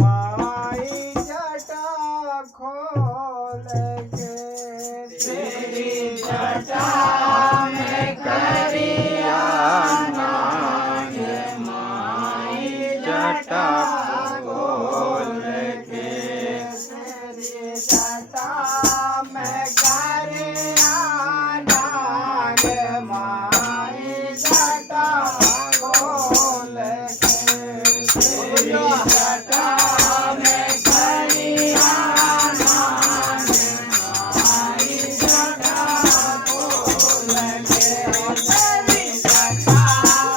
माई जटा खोल के तेरी जटा में करिया नाग माई जटा खोल के तेरी जटा में करिया नाग माई जटा खोल के तेरी जटा में करिया नाग माई जटा खोल के तेरी जटा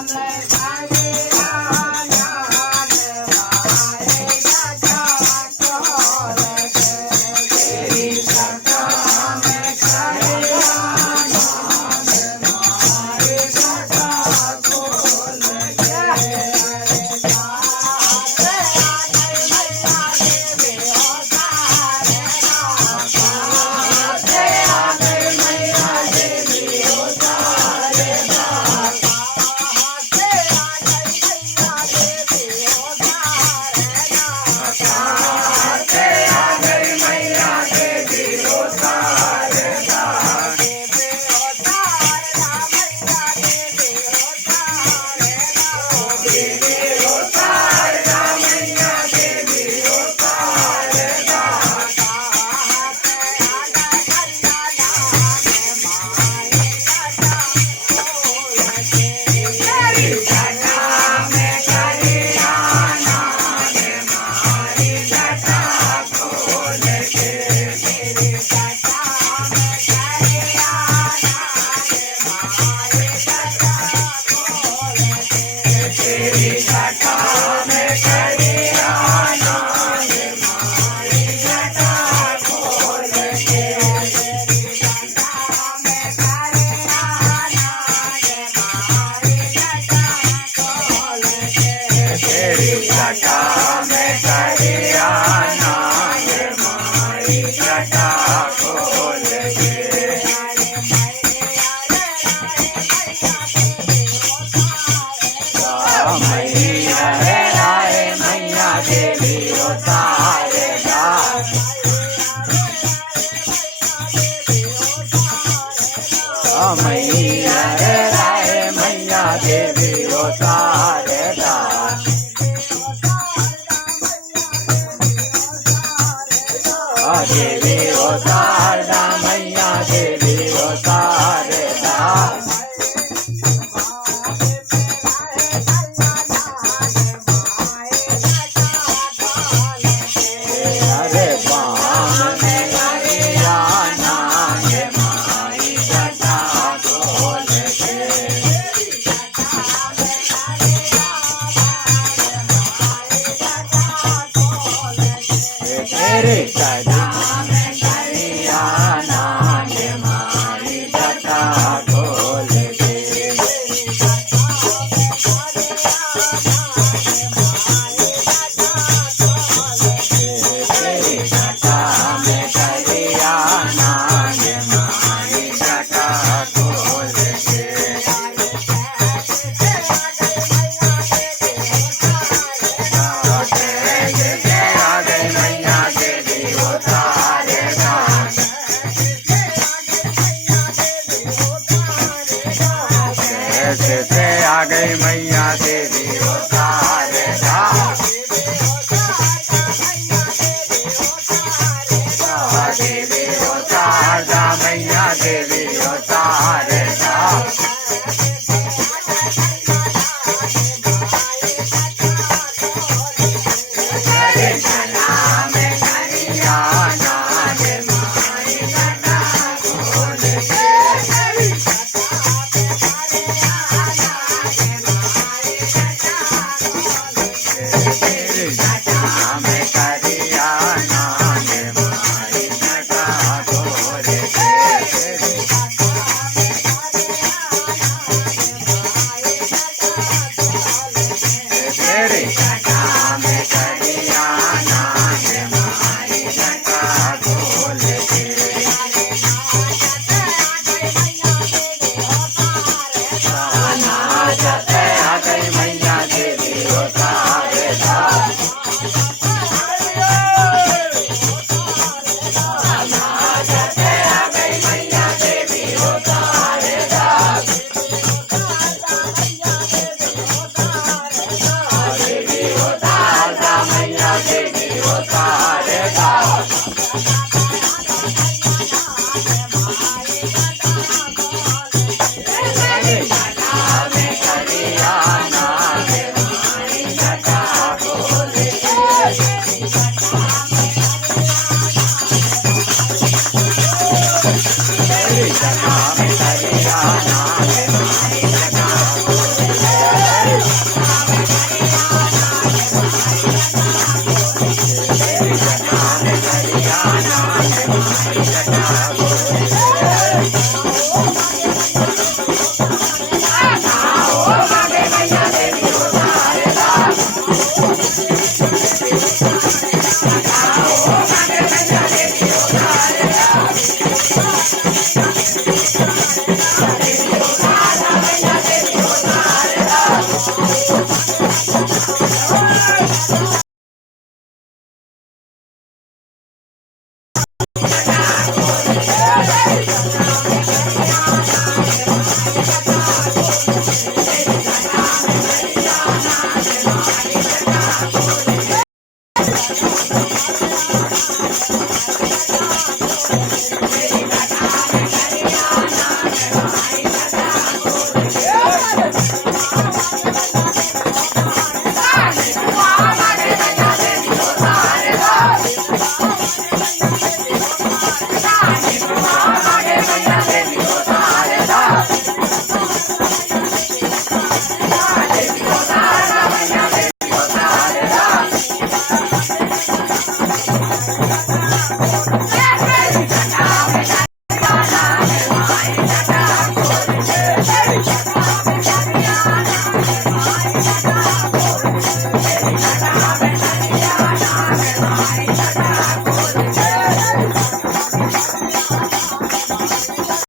में करिया नाग माई जटा खोल के तेरी जटा में करिया नाग माई जटा खोल के मैया रे राय मैया देवी रो तारे दास देवी रो तारा मैया देवी रो तारे दास अरे बाम में करिया नाग माई जटा खोल के तेरे जटा में करिया नाग माई जटा खोल के तेरी जटा में करिया नाग माई जटा खोल के आ गई मैया देवी रो तारे दास से आ गई मैया देवी रो तारे दास देवी रो तारा मैया देवी रो तारे दास तेरे जटा में करिया नाग माई जटा खोल के तेरे जटा में करिया नाग माई जटा खोल के तेरे जटा में करिया नाग माई जटा खोल के जते आ गई मैया देवी रो